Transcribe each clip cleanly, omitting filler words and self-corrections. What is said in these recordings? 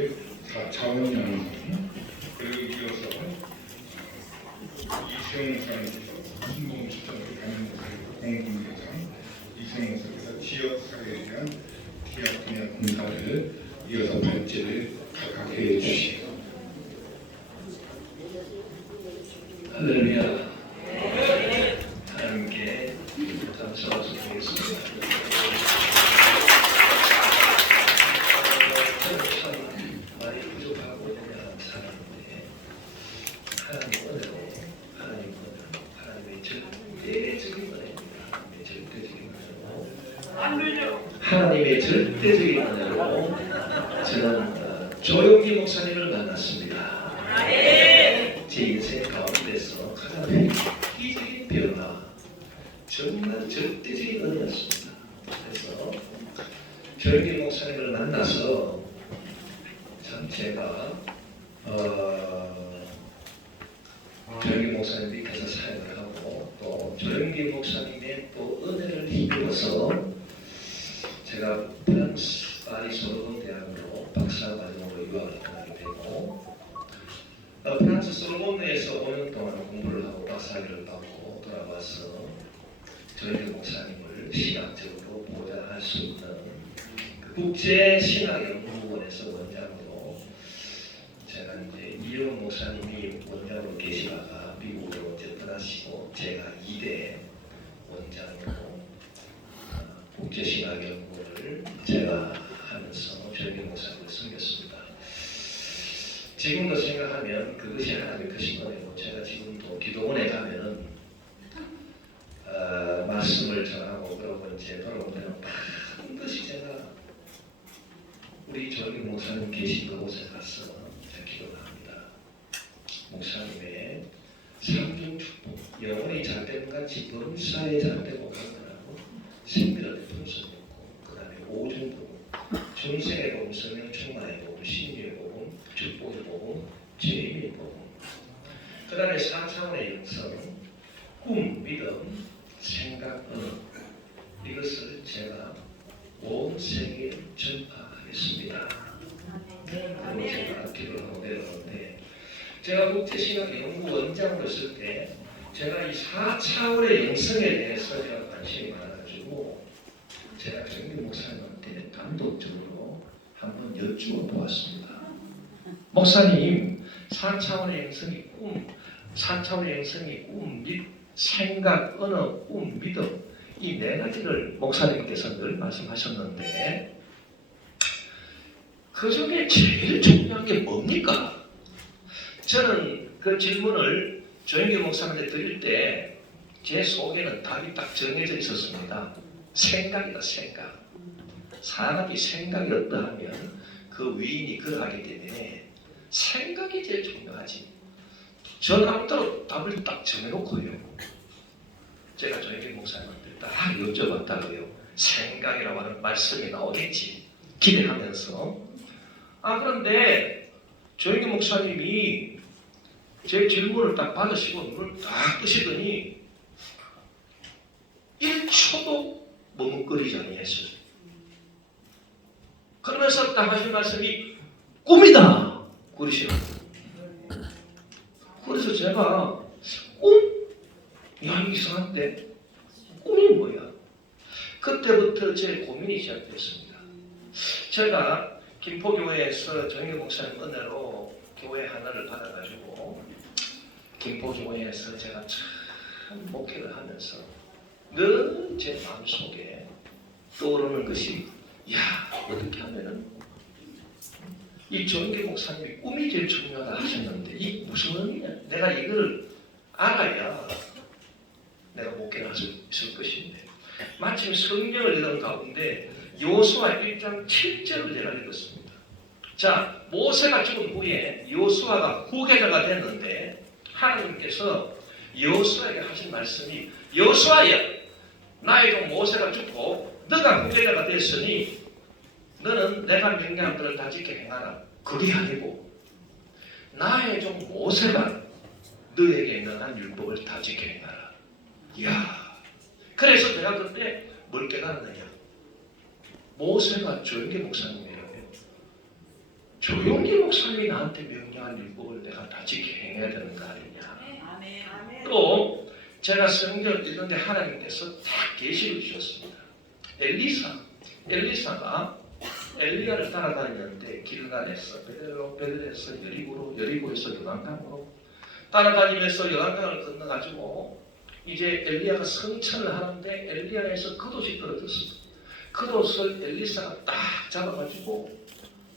목사님의 4차원 양성, 그리고 이어서 이수영 목사님께서 순봉 시점으로 담임 목사님과 공동대상, 이수영 목사님께서 지역사회에 대한 기업 분야 공사를 이어서 발제를 각각 해주시고. 할렐루야. 하나님께 감사하고 드리겠습니다. 참 많이 부족하고 연약한 사람인데 하나님의 은혜로 하나님의 절대적인 은혜입니다. 하나님의 절대적인 은혜로 저는 조용기 목사님을 만났습니다. 제 인생 가운데서 가장 획기적인 변화, 정말 절대적인 은혜였습니다. 그래서 조용기 목사님을 만나서 참 제가 조용기 목사님 밑에서 사역을 하고 또 조용기 목사님의 또 은혜를 힘입어서 제가 프랑스 파리 소르본 대학으로 박사과정으로 유학을 가게 되고 프랑스 소르본에서 5년 동안 공부를 하고 박사학위를 받고 돌아와서 조용기 목사님을 신학적으로 보좌할 수 있는 국제신학연구원에서 원장으로 제가 이제 이영 목사님이 원장으로 계시다가 미국으로 이제 떠나시고 제가 2대 원장으로 국제신학연구원을 제가 하면서 조용기 목사님을 섬겼습니다. 지금도 생각하면 그것이 하나님의 크신 거예요. 제가 지금도 기도원에 가면은 말씀을 전하고 그러고 이제 돌아올 때는 반드시 제가 우리 조용기 목사님 계신 그곳에 가서 제가 기도를 합니다. 목사님의 삼중 축복, 영혼이 잘되는 같이 범사에 잘되고 강건하고 생명을 베풀어서 그 다음에 오중복음, 중생의 복음, 성령 충만의 복음, 신유의 복음, 축복의 복음, 죄인의 복음, 그 다음에 4차원의 영성, 꿈, 믿음, 생각, 언어, 이것을 제가 온 세계에 전파하겠습니다. 그리고 제가 기도를 하고 내려오는데 제가 국제신학연구원장으로 있을 때 제가 이 4차원의 영성에 대해서 제가 관심이 많아가지고 제가 조용기 목사님한테 단독적으로 한번 여쭈어 보았습니다. 목사님, 4차원의 영성이 꿈, 4차원의 영성이 꿈, 생각, 언어, 꿈, 믿음, 이 네 가지를 목사님께서 늘 말씀하셨는데 그 중에 제일 중요한 게 뭡니까? 저는 그 질문을 조용기 목사님한테 드릴 때 제 속에는 답이 딱 정해져 있었습니다. 생각이다, 생각. 사람이 생각이 어떠하면 그 위인이 그러하기 때문에 생각이 제일 중요하지. 저는 아무쪼록 답을 딱 정해놓고요. 제가 조용기 목사님한테 딱 여쭤봤다고요. 생각이라고 하는 말씀이 나오겠지. 기대하면서. 그런데 조용기 목사님이 제 질문을 딱 받으시고 눈을 딱 뜨시더니 1초도 머뭇거리지 아니했어요. 그러면서 딱 하신 말씀이 꿈이다! 그러시라고. 그래서 제가 꿈? 야, 이상한데? 꿈이 뭐야? 그때부터 제 고민이 시작됐습니다. 제가 김포교회에서 조용기 목사님 은혜로 교회 하나를 받아가지고 김포교회에서 제가 참 목회를 하면서 늘 제 마음속에 떠오르는 것이 야, 어떻게 하면은 이 조용기 목사님이 꿈이 제일 중요하다 하셨는데 이 무슨 의미냐? 내가 이걸 알아야 내가 목회를 할 수 있을 것인데 마침 성경을 읽은 가운데 여호수아 1장 7절을 제가 읽었습니다. 자, 모세가 죽은 후에 여호수아가 후계자가 됐는데 하나님께서 여호수아에게 하신 말씀이 여호수아야, 나의 종 모세가 죽고 너가 후계자가 됐으니 너는 내가 명령한 것을 다 지켜 행하라. 그게 아니고 나의 종 모세가 너에게 명한 율법을 다 지켜 행하라. 이야, 그래서 내가 그때 뭘 깨달았느냐? 모세가 조용기 목사님이라고요. 조용히 목사님이 나한테 명령한 율법을 내가 다 지켜 행해야 되는 거 아니냐. 또 제가 성경을 읽는데 하나님께서 딱 계시를 주셨습니다. 엘리사가 엘리야를 따라다니는데 길갈에서 베델에서 여리고에서 요단강으로 따라다니면서 요단강을 건너가지고 이제 엘리야가 성천을 하는데 엘리야에서 겉옷이 떨어졌습니다. 겉옷을 엘리사가 딱 잡아가지고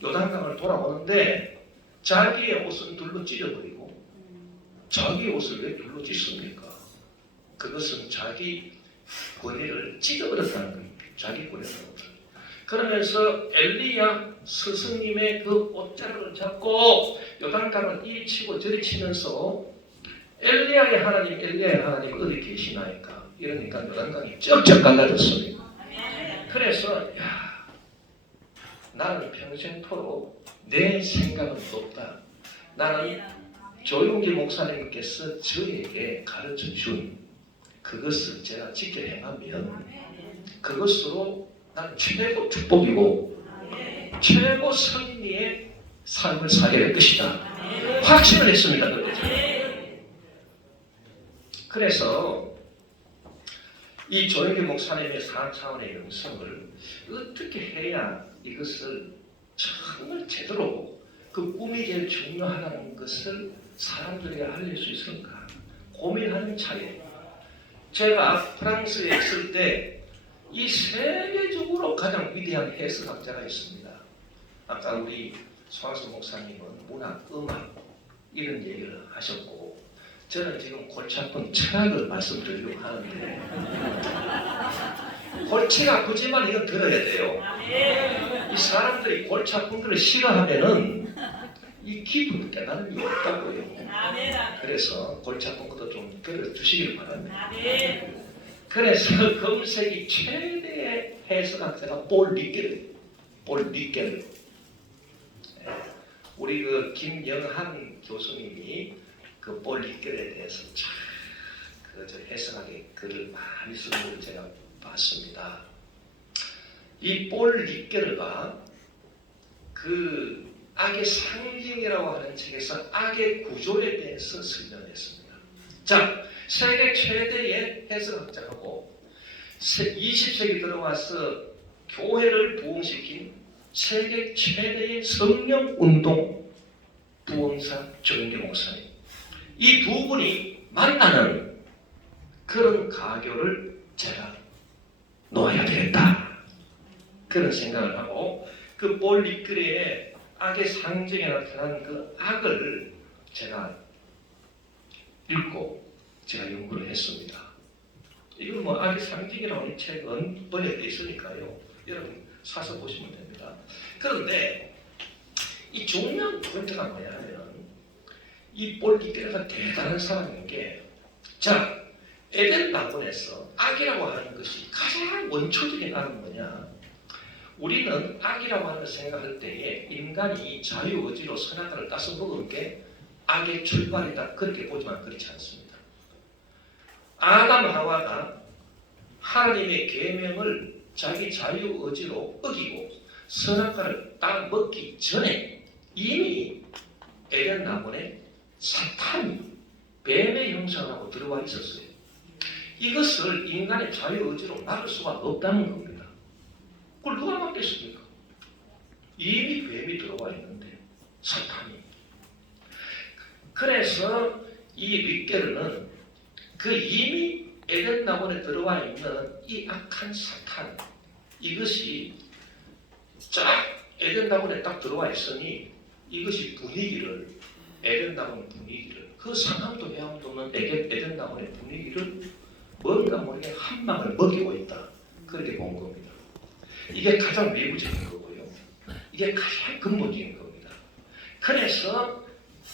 요단강을 돌아오는데 자기의 옷은 둘로 찢어버리고 자기의 옷을 왜 둘로 찢습니까? 그것은 자기 권위를 찢어버렸다는 겁니다. 자기 권위를. 그러면서 엘리야 스승님의 그 옷자락을 잡고 요단강을 이리 치고 저리 치면서 엘리야의 하나님 어디 계시나이까? 이러니까 요단강이 쩍쩍 갈라졌습니다. 그래서 나는 평생토록 내 생각은 높다. 나는 조용기 목사님께서 저에게 가르쳐 준 그것을 제가 지켜 행하면 그것으로 나는 최고 축복이고 최고 성리의 삶을 살게 될 것이다. 확신을 했습니다. 그래서 이 조영기 목사님의 4차원의 영성을 어떻게 해야 이것을 정말 제대로 그 꿈이 제일 중요하다는 것을 사람들에게 알릴 수 있을까 고민하는 차에 제가 프랑스에 있을 때 이 세계적으로 가장 위대한 해석학자가 있습니다. 아까 우리 소환수 목사님은 문학, 음악 이런 얘기를 하셨고 저는 지금 골치 아픈 철학을 말씀드리려고 하는데 골치가 아프지만 이건 들어야 돼요. 이 사람들이 골치 아픈 걸 싫어하면은 이 깊은 깨달음이 없다고요. 그래서 골치 아픈 것도 좀 들어주시길 바랍니다. 그래서 검색이 최대의 해석학자가 볼 리겔. 우리 그 김영한 교수님이 그 볼 리겔에 대해서 참 해석하게 글을 많이 쓰는 걸 제가 봤습니다. 이 볼 리겔가 그 악의 상징이라고 하는 책에서 악의 구조에 대해서 설명했습니다. 자, 세계 최대의 해석학자하고 20세기 들어와서 교회를 부흥시킨 세계 최대의 성령운동 부흥사 조영기 목사님, 이 두 분이 만나는 그런 가교를 제가 놓아야 되겠다 그런 생각을 하고 그 볼 리그레의 악의 상징에 나타난 그 악을 제가 읽고 제가 연구를 했습니다. 이건 뭐 악의 상징이라는 책은 번역되어 있으니까요. 여러분 사서 보시면 됩니다. 그런데 이 중요한 포인트가 뭐냐면 이 볼 리겔가 대단한 사람인 게 자, 에덴 나무에서 악이라고 하는 것이 가장 원초적인 악은 뭐냐? 우리는 악이라고 하는 생각할 때에 인간이 자유의지로 선악과를 따서 먹은 게 악의 출발이다 그렇게 보지만 그렇지 않습니다. 아담 하와가 하나님의 계명을 자기 자유의지로 어기고 선악과를 따 먹기 전에 이미 에덴 나무에 사탄이 뱀의 형상하고 들어와 있었어요. 이것을 인간의 자유의지로 막을 수가 없다는 겁니다. 그걸 누가 막겠습니까? 이미 뱀이 들어와 있는데 사탄이. 그래서 이 윗게르는 그 이미 에덴 나무에 들어와 있는 이 악한 사탄 이것이 쫙 에덴 나무에 딱 들어와 있으니 이것이 분위기를 에덴 나무의 분위기를 그 상암도 해암도는 에덴 나무의 분위기를 뭔가 모르게 한 방을 먹이고 있다 그렇게 본 겁니다. 이게 가장 외부적인 거고요. 이게 가장 근본적인 겁니다. 그래서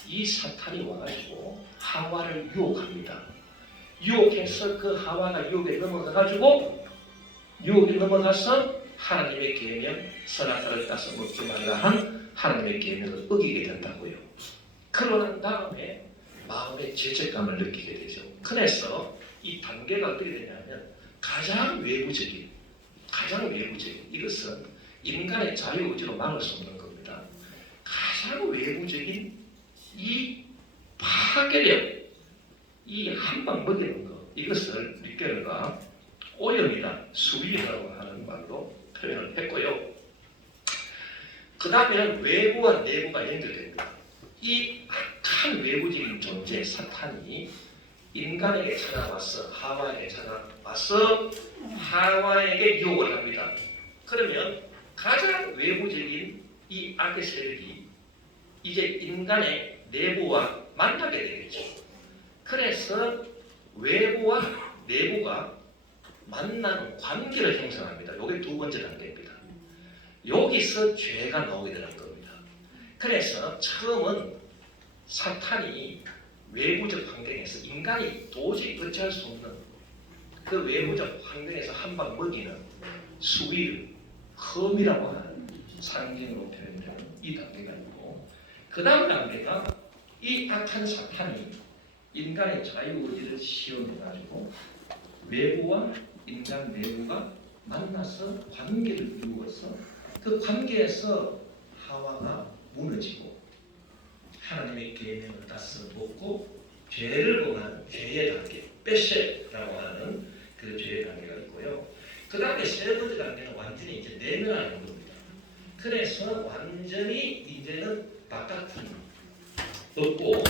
이 사탄이 와가지고 하와를 유혹합니다. 유혹해서 그 하와가 유혹에 넘어가서 하나님의 계명 선악과를 따서 먹지 말라 한 하나님의 계명을 어기게 된다고요. 그러난 다음에 마음의 죄책감을 느끼게 되죠. 그래서 이 단계가 어떻게 되냐면 가장 외부적인 이것은 인간의 자유의지로 막을 수 없는 겁니다. 가장 가장 외부적인 이 파괴력, 이 한방 먹이는 것, 이것을 릭게르가 오염이다, 수위라고 하는 말로 표현을 했고요. 그 다음에는 외부와 내부가 연결됩니다. 이 악한 외부적인 존재 사탄이 인간에게 찾아와서 하와에게 찾아와서 하와에게 유혹을 합니다. 그러면 가장 외부적인 이 악의 세력이 이제 인간의 내부와 만나게 되겠죠. 그래서 외부와 내부가 만나는 관계를 형성합니다. 이게 두 번째 단계입니다. 여기서 죄가 나오게 되는 겁니다. 그래서 처음은 사탄이 외부적 환경에서 인간이 도저히 어찌할 수 없는 그 외부적 환경에서 한 방 먹이는 수위를 험이라고 하는 상징으로 표현되는 이 단계가 있고, 그 다음 단계가 이 악한 사탄이 인간의 자유의지를 시험해가지고 외부와 인간 내부가 만나서 관계를 이루어서 그 관계에서 하와가 무너지고 하나님의 계명을 따서 먹고 죄를 범하는 죄의 단계, 빼쉐라고 하는 그 죄의 단계가 있고요. 그 다음에 세 번째 단계는 완전히 이제 내면하는 겁니다. 그래서 완전히 이제는 바깥은 없고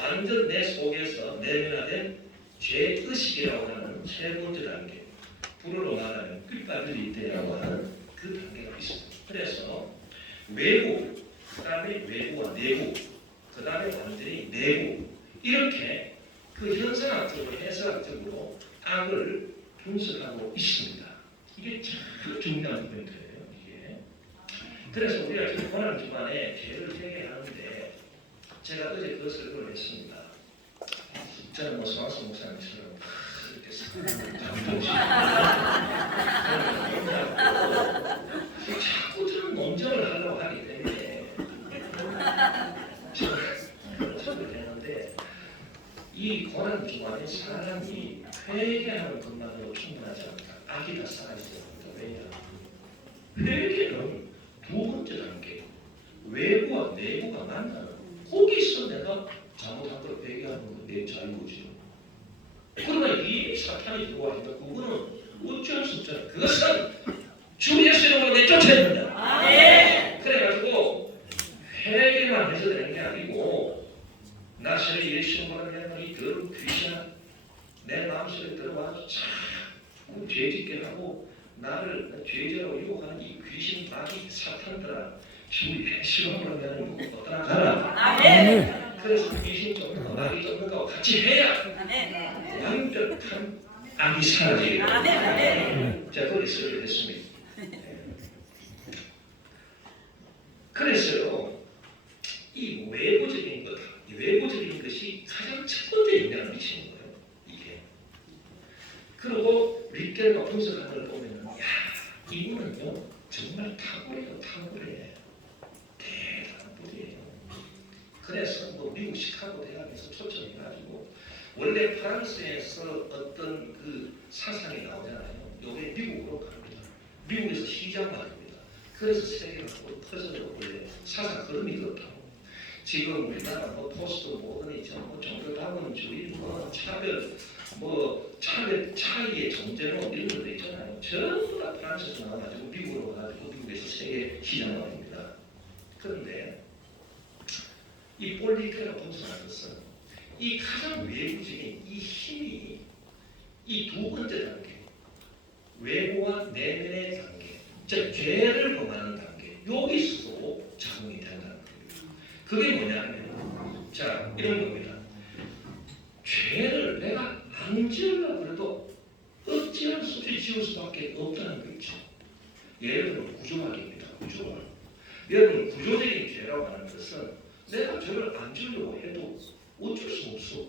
완전 내 속에서 내면화된 죄의식이라고 하는 세 번째 단계, 불어로 말하면 귓바들이때라고 하는 그 단계가 있습니다. 그래서 외부, 그 다음에 외부와 내부, 그 다음에 완전히 내부, 이렇게 그 현상학적으로 해석학적으로 악을 분석하고 있습니다. 이게 참 중요한 포인트예요. 이게. 그래서 우리가 지금 고난 주간에 죄를 회개하는데 제가 어제 그 설교를 했습니다. 저는 뭐 소아서 목사님처럼 이렇게 잠시 자꾸 저는 논쟁을 하려고 하기 때문에 저는 했는데 이 고난 주간에 사람이 회개하는 것만으로 충분하지 않다. 악이 다 사라지지 않는다. 왜냐? 회개는 두 번째 단계, 외부와 내부가 만나는, 거기서 내가 잘못한 걸 회개하는 건 내 자유지요. 그러나 이 사탄이 들어와니까 그거는 어찌할 수 없잖아요. 그것은 주 예수님으로 내쫓아야 된다. 그래가지고 회개만 해서 되는 게 아니고 나중에 예수님으로 내가 이 더러운 귀신아 내 마음속에 들어와서 자꾸 죄짓게 하고 나를 죄죄로 유혹하는 이 귀신 마귀 사탄들아, 주 예수님으로 내가 떠나가라. 그래서 귀신 쫓는 거 마귀 쫓는 거하고 같이 해야 완벽한 악이 사라지게 됩니다. 자, 그걸 설교를 했습니다. 그래서요, 이 외부적인 것, 이 외부적인 것이 가장 첫 번째 영향을 미치는 거예요. 이게. 그리고 릭겔과 분석하는 걸 보면은, 야, 이분은요 정말 탁월해요, 탁월해. 대단한 분이에요. 그래서 뭐 미국 시카고 대학에서 초청해가지고 원래 프랑스에서 어떤 그 사상이 나오잖아요. 요게 미국으로 갑니다. 미국에서 시장받습니다. 그래서 세계가 퍼져요. 원래 사상 흐름이 그렇다고. 지금 우리나라 뭐 포스트 모더니즘, 뭐 종교다원주의, 뭐 차별, 뭐 차이의 존재로 이런 것도 있잖아요. 전부 다 프랑스에서 나와가지고 미국으로 가가지고 미국에서 세계 시장화입니다. 그런데 이 폴리케라 분석한 것은 이 가장 외부적인 이 힘이 이 두 번째 단계, 외부와 내면의 단계, 즉 죄를 범하는 단계, 여기서도 작용이 된다는 겁니다. 그게 뭐냐면, 자, 이런 겁니다. 죄를 내가 안 지으려고 해도 어찌할 수 없이 지을 수밖에 없다는 거 있죠. 예를 들면 구조학입니다. 구조학. 여러분, 구조적인 죄라고 하는 것은 내가 죄를 안 지으려고 해도 어쩔 수 없어.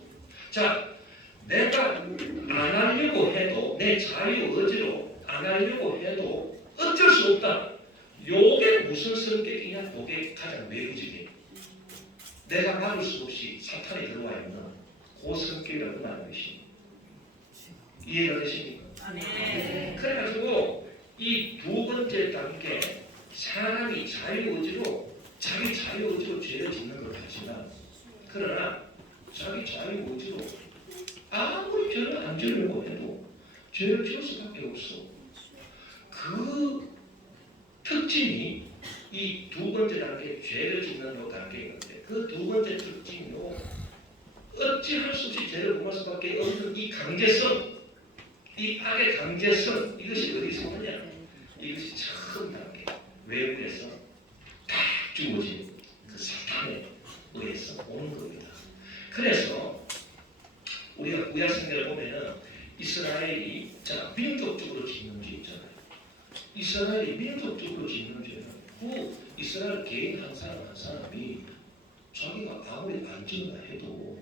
자, 내가 안 하려고 해도, 내 자유 의지로 안 하려고 해도 어쩔 수 없다. 요게 무슨 성격이냐? 요게 가장 외부적인, 내가 막을 수 없이 사탄이 들어와 있는 그 성격이라고 말하는 것이 이해가 되십니까? 네. 그래가지고 이 두 번째 단계, 사람이 자유 의지로 자기 자유의지로 죄를 짓는 것 같지만 그러나 자기 자유의지로 아무리 죄를 안 지으려고 해도 죄를 지을 수밖에 없어. 그 특징이 이 두 번째 단계 죄를 짓는 요 단계인데 그 두 번째 특징이요 어찌할 수 없이 죄를 범할 수밖에 없는 이 강제성, 이 악의 강제성 이것이 어디서 오느냐? 이것이 처음 단계 외부에서 딱 주어진 그 사탄에 의해서 오는 겁니다. 그래서 우리가 구약성경을 보면은 이스라엘이 자 민족적으로 짓는 죄 있잖아요. 이스라엘이 민족적으로 짓는 죄는 그 이스라엘 개인 한 사람 한 사람이 자기가 아무리 안 지으라 해도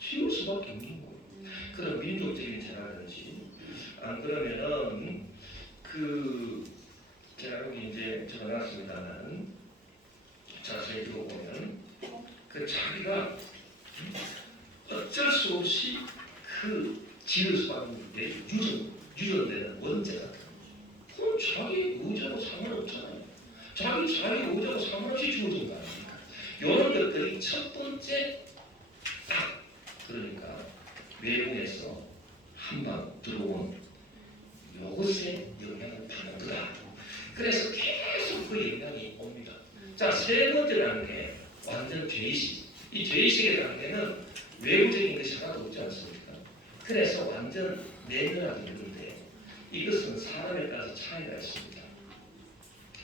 지을 수밖에 없는 거예요. 그런 민족적인 죄라든지 안 그러면은 그 제가 여기 이제 적어놨습니다만 자세히 들어보면 그 자기가 어쩔 수 없이 그 지을 수밖에 없는데 유전되는 원죄 같은 그건 자기 의지하고 상관없잖아요. 자기 의지하고 상관없이 주어진 거 아닙니까? 이런 것들이 첫 번째 딱 그러니까 외부에서 한방 들어온 요것에 영향을 받는 거다. 그래서 계속 그 영향이 옵니다. 자, 세 번째 단계 완전 죄의식. 이 죄의식의 단계는 외부적인 것이 하나도 없지 않습니까? 그래서 완전 내면하게 되는데 이것은 사람에 따라서 차이가 있습니다.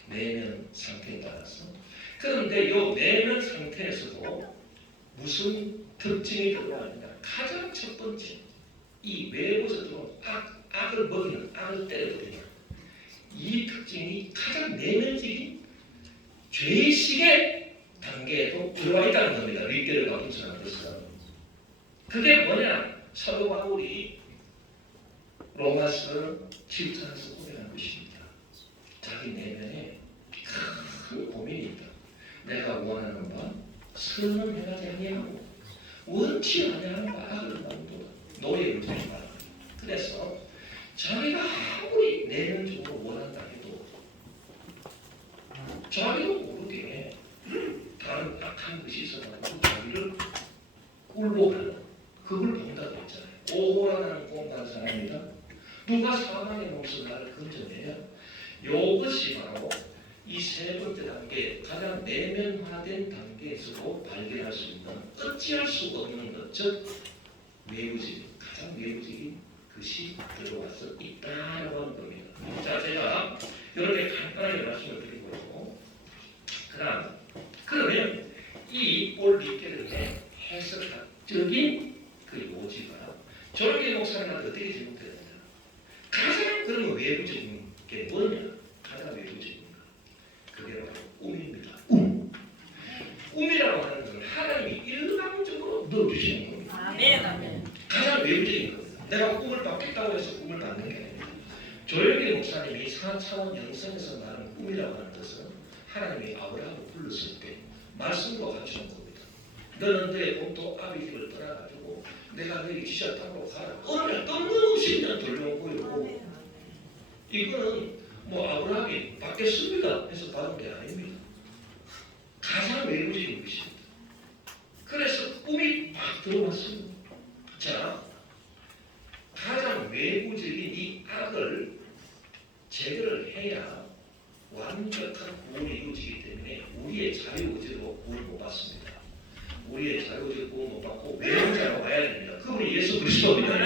내면 상태에 따라서. 그런데 이 내면 상태에서도 무슨 특징이 들어가느냐? 가장 첫 번째 이 외부에서 들어온 악을 먹이는 악을 때려버리는 이 특징이 가장 내면적인 죄의식의 단계에도 들어와 있다는 겁니다. 윗대를 갖고 있는 것은. 그게 뭐냐? 사도 바울이 로마서 7장에서 고백한 것입니다. 자기 내면에 큰 고민이 있다. 내가 원하는 바 선은 행하지 아니하고 원치 아니하는 바 악을 만도다. 노예를 두지 마라. 그래서 자기가 아무리 내면적으로 원한다 해도 자기도 모르게 다른 악한 것이 있어가지고 자기를 꿀복하는 그걸 본다고 했잖아요. 오호라는 꼼단 사람이다. 누가 사망의 몸에서 나를 건져내야 이것이 바로 이 세 번째 단계 가장 내면화된 단계에서도 발견할 수 있는 어찌할 수 없는 것, 즉 외부적인 가장 외부적인 것이 들어와서 있다라고 하는 겁니다. 자, 제가 이렇게 간단하게 말씀을 드리고요. 그러면 이 올리케르의 해석학적인 그 요지가 졸개 목사님한테 어떻게 제목되느냐? 가장 그러면 외부적인 게 뭐냐? 가장 외부적인 거. 그게 바로 꿈입니다. 꿈이라고 하는 건 하나님이 일방적으로 넣어주시는 겁니다. 아멘. 가장 외부적인 겁니다. 내가 꿈을 받겠다고 해서 꿈을 받는 게 아닙니다. 조영길 목사님이 4차원 영성에서 말하는 꿈이라고 하는 것은 하나님이 아브라함을 불렀을 때 말씀으로 가르치는 겁니다. 너는 내 본토 아비집을 떠나가지고 내가 너에게 지시할 땅으로 가라. 어느 날 뜬금없이 그냥 돌려온 거예요. 이거는 뭐 아브라함이 받겠습니다 해서 받은 게 아닙니다. 가장 외부적인 것입니다. 그래서 꿈이 막 들어왔습니다. 자, 가장 외부적인 이 악을 제거를 해야 완벽한 구원이 이루어지기 때문에 우리의 자유의지로 구원을 못 받습니다. 우리의 자유의지로 구원 못 받고 외부자가 와야 됩니다. 그분이 예수 그리스도입니다.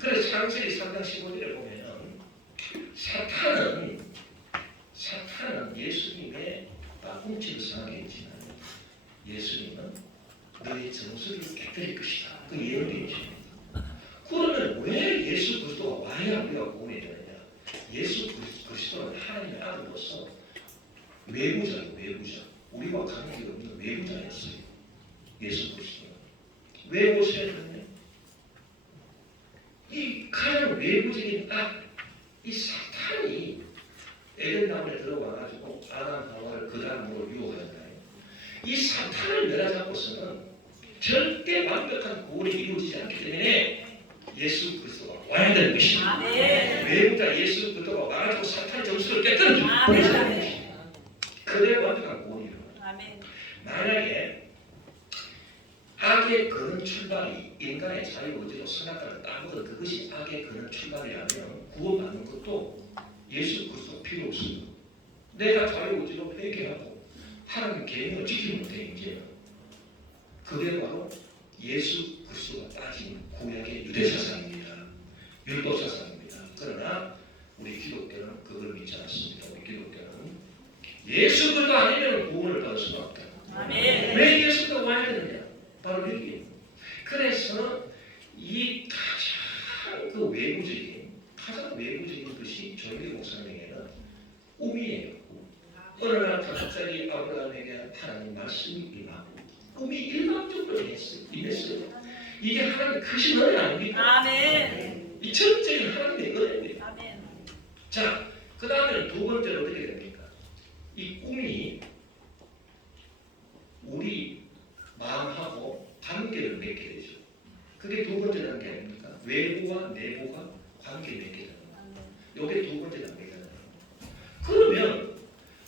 그래서 창세기 3장 15절에 보면 사탄은 예수님의 나꿈치를 생각했지만 예수님은 너의 정수를 깨뜨릴 것이다. 그 예언이십니다. 그러면 왜 예수 그리스도가 와야 우리가 구원이 되느냐? 예수 그리스도는 하나님의 아들로서 외부자예요. 외부자. 우리와 관계가 없는 외부자였어요. 예수 그리스도는. 왜 오셔야 되느냐? 이 가장 외부적인 악, 이 사탄이 에덴 나무에 들어와가지고 아담 하와를 그 다음으로 유혹하잖아요. 이 사탄을 내려잡고서는 절대 완벽한 구원이 이루어지지 않기 때문에 예수 그리스도가 와야 되는 것입니다. 외부자 예수 그리스도가 와가지고 사탄의 정수를 깨뜨려줍니다. 그래야 완벽한 구원이 이루어집니다. 만약에 악의 그런 출발이 인간의 자유의지로 선악과를 따먹은 그것이 악의 그런 출발이라면 구원받는 것도 예수 그리스도 필요 없습니다. 내가 자유의지로 회개하고 하나님 계명을 지키지 못해 이제는 그게 바로 예수 그리스도가 따진 구약의 유대사상입니다. 율법사상입니다. 그러나 우리 기독교는 그걸 믿지 않습니다. 우리 기독교는 예수 그리스도 아니면 구원을 받을 수가 없다. 아멘. 왜 예수가 와야 되느냐? 바로 여기. 그래서 이 가장 가장 외부적인 것이 조영기 목사님에게는 꿈이에요. 어느 날 갑자기 아브라함에게 하나님 말씀이 임하고 꿈이 일방적으로 임했어요. 이게 하나님 크신 은혜 아닙니까? 아멘. 이 전적인 하나님의 은혜입니다. 아멘. 자, 그 다음에는 두 번째로 어떻게 됩니까? 이 꿈이 우리 마음하고 관계를 맺게 되죠. 그게 두 번째 단계 아닙니까? 외부와 내부가 관계 맺게 되는 거예요. 이게 두 번째 단계잖아요. 그러면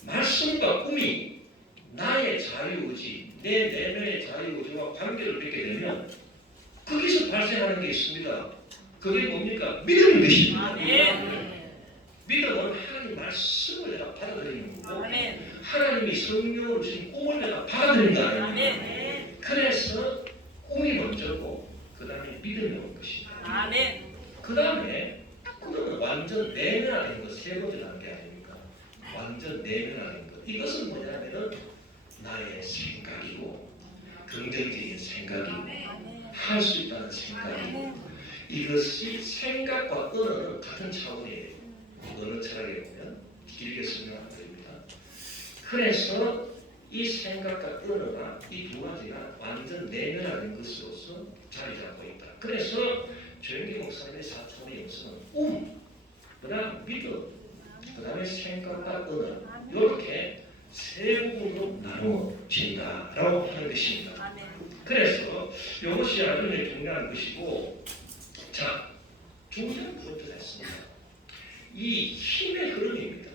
말씀과 꿈이 나의 자유의지, 내 내면의 자유의지와 관계를 맺게 되면 거기서 발생하는 게 있습니다. 그게 뭡니까? 믿음인 것입니다. 아멘. 믿음은 하나님 말씀을 내가 받아들이는 거고 아멘. 하나님이 성령으로 주신 꿈을 내가 받아들인다. 아멘. 그래서 꿈이 먼저고 그 다음에 믿음이 온 것입니다. 아멘. 그 다음에 그거는 완전 내면화된 것, 세 번째 단계 아닙니까? 완전 내면화된 것. 이것은 뭐냐면은 나의 생각이고 긍정적인 생각이고 할 수 있다는 생각이고 이것이 생각과 언어는 같은 차원이에요. 언어 철학에 보면 길게 설명하면 됩니다. 그래서 이 생각과 언어가 이 두 가지가 완전 내면화된 것으로서 자리 잡고 있다. 그래서 조영기 목사님의 4차원의 영성은 그다음 믿음, 그 다음에 생각과 언어 이렇게 세 부분으로 나누어진다라고 하는 것입니다. 아멘. 그래서 이것이 아주 중요한 것이고 자, 중요한 것도 됐습니다. 이 힘의 흐름입니다.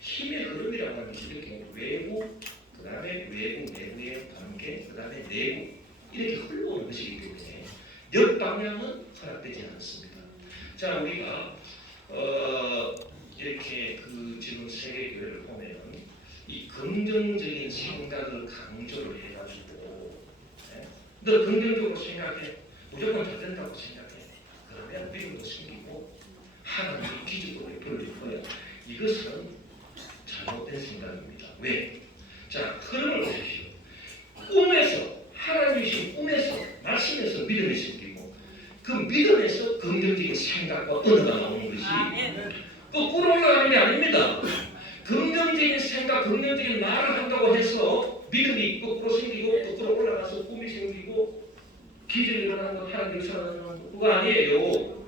힘의 흐름이라고 하는 것이 이렇게 외부, 그 다음에 외부, 내부의 관계, 그 다음에 내부 이렇게 흘러오는 것이기 때문에 역방향은 허락되지 않습니다. 자, 우리가 이렇게 그 지금 세계교회를 보면 이 긍정적인 생각을 강조를 해가지고 너 긍정적으로 생각해 무조건 잘 된다고 생각해 그러면 믿음도 생기고 하나님이 기적으로 베풀릴 거야. 이것은 잘못된 생각입니다. 왜? 자, 흐름을 보십시오. 꿈에서 하나님이신 꿈에서 말씀에서 믿음이 생기고 그 믿음에서 긍정적인 생각과 언어가 나오는 것이 거꾸로 올라가는 게 아닙니다. 긍정적인 생각, 긍정적인 말을 한다고 해서 믿음이 거꾸로 생기고 거꾸로 올라가서 꿈이 생기고 기적이 일어나는 건 하나님 역사하는 거 아니에요.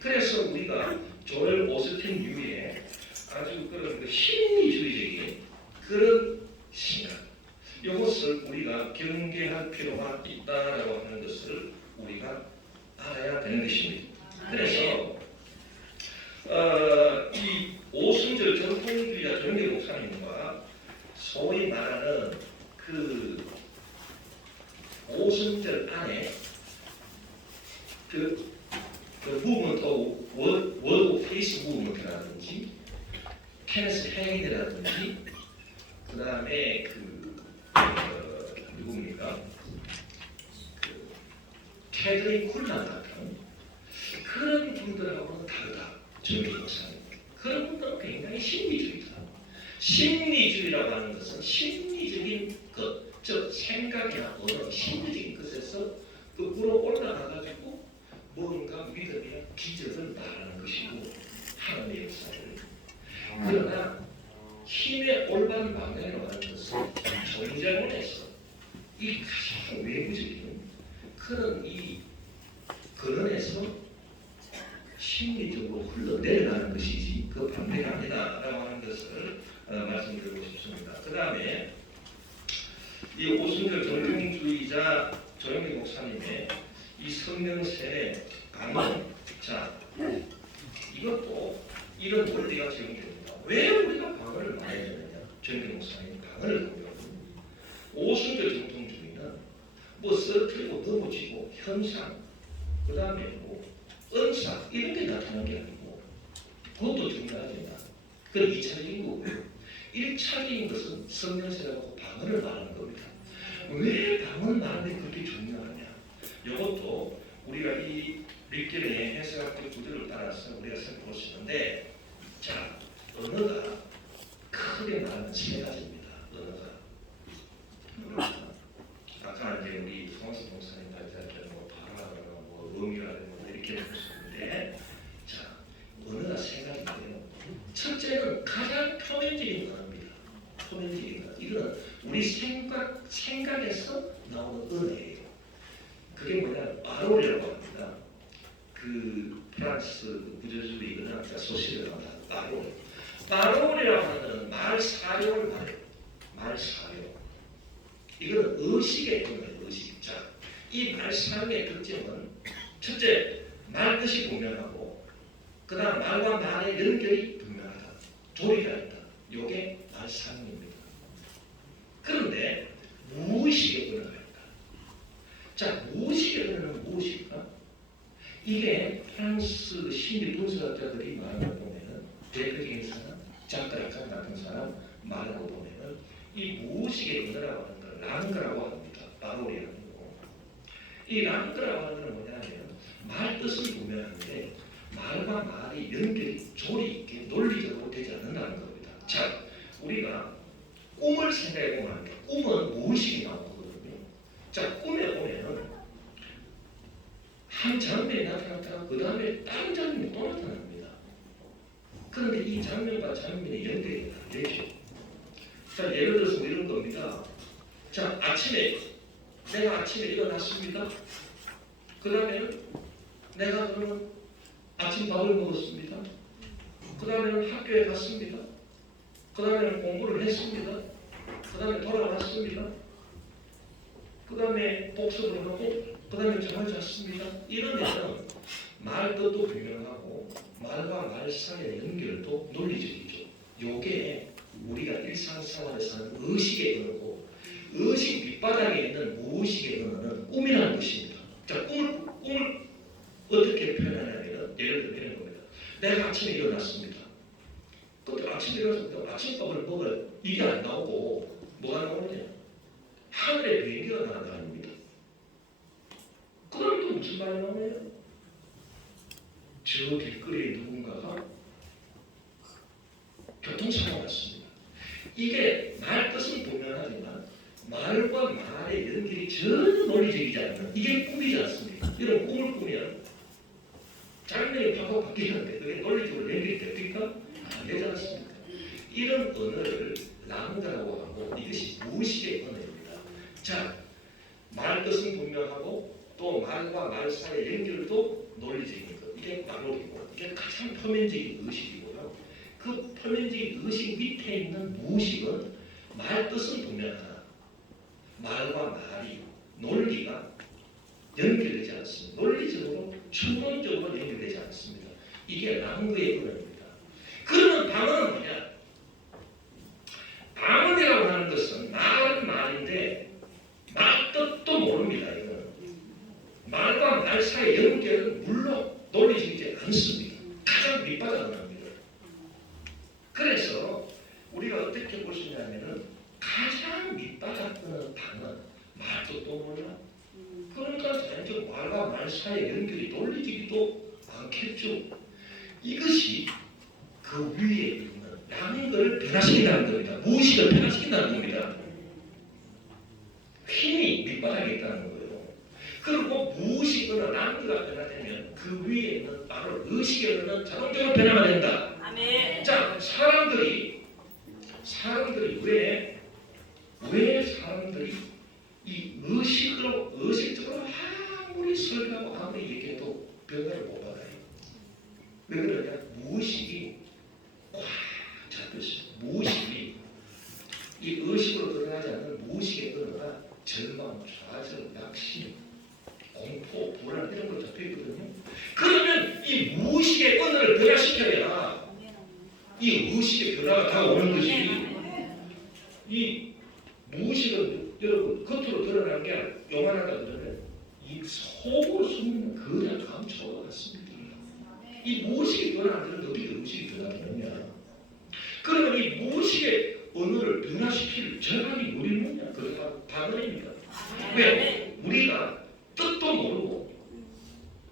그래서 우리가 조엘 오스틴 류의 아주 그런 그 심리주의적인 그런 생각 이것을 우리가 경계할 필요가 있다라고 하는 것을 우리가 알아야 되는 것입니다. 그래서 이 오순절 전통주의자 조영기 목사님과 소위 말하는 그 오순절 안에 그 무브먼트 월드 오브 페이스 무브먼트라든지 케네스 헤인이라든지 그 다음에 누굽니까? 캐드린 쿨란 같은 그런 분들하고는 다르다. 조영기 목사님. 그런 분들은 굉장히 심리주의다. 심리주의라고 하는 것은 심리적인 것, 즉 생각이나 언어, 심리적인 것에서 거꾸로 올라가가지고 뭔가 믿음이나 기적을 말하는 것이고 하나님의 역사를. 그러나 힘의 올바른 방향으로 가는 것은 존재론에서 이 가장 외부적인 그런 이 근원에서 심리적으로 흘러내려가는 것이지 그 반대가 아니다라고 하는 것을 말씀드리고 싶습니다. 그 다음에 이 오순절 정통주의자 조영기 목사님의 이 성령세 강론 자 이것도 이런 원리가 적용됩니다. 왜 우리가 방언을 말해야 되느냐? 조영기 목사님 방언을 공유합니다. 오순절 뭐 쓰러뜨리고 넘어지고 현상, 그 다음에 뭐 은사 이런 게 나타나는 게 아니고 그것도 중요하지만 그건 2차적인 거고요. 1차적인 것은 성령세라고 방언을 말하는 겁니다. 왜 방언 말하는 게 그렇게 중요하냐? 이것도 우리가 이 립겔의 해석학적 구조를 따라서 우리가 살펴볼 수 있는데, 자, 언어가 크게 말하면 세 가지입니다. 언어가. 아까 이제 우리 성수 목사님 발달된 뭐 바라라는 뭐 음이라는 뭐 이렇게 보셨는데, 자, 언어가 세 가지인데요. 첫째는 가장 표면적인 언어입니다. 표면적인 언어. 이거는 우리 생각에서 나오는 언어예요. 그게 뭐냐, 바롤이라고 합니다. 그 프랑스 구조주의 은학자 소시를 합니다. 바롤. 바롤이라고 하는 것은 말 사용을 말해요. 말 사용. 이거는 의식의 언어예요. 의식. 자, 이 말 사용의 특징은 첫째, 말 뜻이 분명하고, 그 다음 말과 말의 연결이 분명하다. 조리가 있다. 요게 말 사용입니다. 그런데 무의식의 언어가 있다. 자, 무의식의 언어는 무엇일까? 이게 프랑스 심리 분석학자들이 말하는 거 보면은 대표적인 사람, 작가라칸 같은 사람 말하는 거 보면은 이 무의식의 언어라고 하는 걸 랑그라고 합니다. 바롤이라는 거. 이 랑그라고 하는 건 뭐냐면 말 뜻은 분명한데 말과 말이 연결이 조리 있게 논리적으로 되지 않는다는 겁니다. 자, 우리가 꿈을 생각해 보면 합니다. 꿈은 무의식이 나오거든요. 자, 꿈에 보면은 한 장면이 나타났다가 그 다음에 다른 장면이 또 나타납니다. 그런데 이 장면과 장면이 연결이 안 되죠. 자, 예를 들어서 뭐 이런 겁니다. 자, 내가 아침에 일어났습니다. 그 다음에는 내가 그러면 아침 밥을 먹었습니다. 그 다음에는 학교에 갔습니다. 그 다음에는 공부를 했습니다. 그 다음에 돌아왔습니다. 그 다음에 복습을 하고 그 다음에 잠을 잤습니다. 이러면 말 뜻도 분명하고 말과 말 사이의 연결도 논리적이죠. 요게 우리가 일상생활에서 하는 의식의 언어고, 의식 밑바닥에 있는 무의식의 언어는 꿈이라는 것입니다. 자, 꿈을 어떻게 표현하냐면 예를 들면 이런 겁니다. 내가 아침에 일어났습니다. 근데 아침에 일어나서 아침밥을 먹어야 이게 안 나오고 뭐가 나오느냐? 하늘에 비행기가 날아다닙니다. 그럼 또 무슨 말이 나오나요? 저 길거리에 누군가가 교통사고가 났습니다. 이게 말 뜻은 분명하지만 말과 말의 연결이 전혀 논리적이지 않는 이게 꿈이지 않습니까? 이런 꿈을 꾸면 장면이 바로 바뀌는데 그게 논리적으로 연결이 됩니까? 안 되지 않습니까? 이런 언어를 랑다라고 하고 이것이 무의식의 언어입니다. 자, 말 뜻은 분명하고 또 말과 말 사이의 연결도 논리적인 것. 이게 바롤이고 이게 가장 표면적인 의식이고요. 그 표면적인 의식 밑에 있는 무의식은 말 뜻은 분명하다. 말과 말이 논리가 연결되지 않습니다. 논리적으로 추론적으로 연결되지 않습니다. 이게 랑그의 언어입니다. 그러면 방언은 뭐냐? 방언이라고 하는 것은 말은 말인데 말 뜻도 모릅니다. 이거는 말과 말 사이의 연결은 물론 논리적이지 않습니다. 가장 밑바닥은 합니다. 그래서 우리가 어떻게 볼 수 있냐면은 가장 밑바닥은 방언, 말 뜻도 몰라. 그러니까 자연적으로 말과 말 사이의 연결이 논리적이도 않겠죠. 이것이 그 위에 있는 랑을 변화시킨다는 겁니다. 무의식을 변화시킨다는 겁니다. 힘이 밑바닥에 있다는 거예요. 그리고 무의식으로 랑가 변화되면 그 위에 있는 바로 의식의 언어는 자동적으로 변화가 된다. 아멘. 자, 사람들이 왜 사람들이 이 의식적으로 아무리 설교하고 아무리 얘기해도 변화를 못 받아요. 왜 그러냐? 무의식이 꽉 잡혔어요. 무의식이 이 의식으로 드러나지 않는 무의식의 언어가 절망, 좌절, 낙심, 공포, 불안 이런 거 잡혀 있거든요. 그러면 이 무의식의 언어를 변화시켜야 이 의식의 변화가 다가오는 것이 이 무의식은 여러분 겉으로 드러나는 요만한 게 요만하다 그러면 이 속으로 숨는 거대한 감초가 같습니다. 이 무의식이 변화하는 어떻게 의식이 변화하느냐? 그러면 이 무의식의 언어를 변화시킬 전환이 우리 뭐냐? 그 방언입니다. 왜? 우리가 뜻도 모르고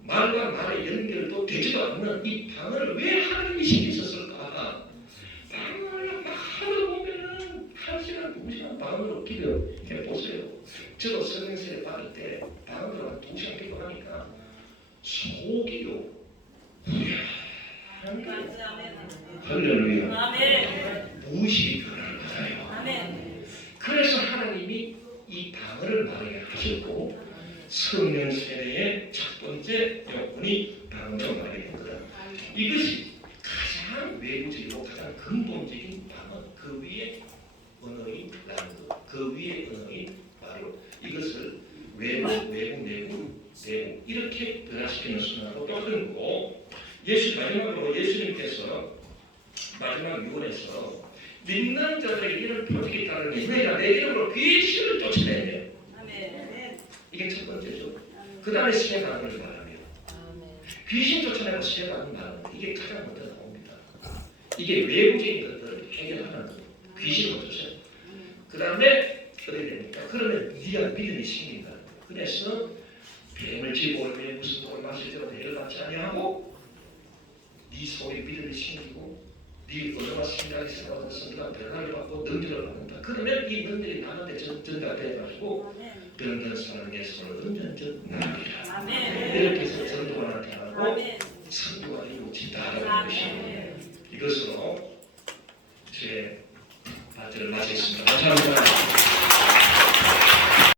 말과 말의 연결도 되지도 않는 이 방언을 왜 하나님이 시키셨을까? 방언을 막 하다 보면은 1시간, 2시간 방언으로 기도해 보세요. 저도 성령세례 받을 때 방언으로 한 2시간 기도하니까 속이요. 할렐루야. 아멘. 무의식이 변화를 받아요. 아멘. 그래서 하나님이 이 방언을 말하게 하셨고 성령 세례의 첫 번째 요건이 방언을 말하게 한 거다. 이것이 가장 외부적이고 가장 근본적인 방언, 그 위에 언어인 란구, 그 위에 언어인 바로 이것을 외부, 내부 이렇게 변화시키는 순환으로 또 하는 거고, 마지막으로 예수님께서 마지막 유언에서 믿는 자들에게 이런 표적이 따르니 너희가 내 이름으로 귀신을 쫓아내며, 아멘. 이게 첫 번째죠. 그 다음에 새 단어를 말하며 귀신 쫓아내고 새 단어를 말하는 이게 가장 먼저 나옵니다. 이게 외부적인 것들을 해결하는 거. 귀신을 쫓아내고 그 다음에 어떻게 됩니까? 그러면 네가 믿음이 생긴다. 그래서 뱀을 쥐고 올면 무슨 돌 마실 때도 해를 받지 아니하고 네 속에 믿음이 생기고 네 언어와 생각이 새로워져서 네가 변화를 받고 능력을 받는다. 그러면 이 능력이 나한테 전달돼가지고 병든 사람의 손을 은전전 나으리라. 아멘. 이렇게 해서 전도가 나타나고 아멘. 선교가 이루어진다라는 것이 이것으로 제 발제를 마치겠습니다. 감사합니다.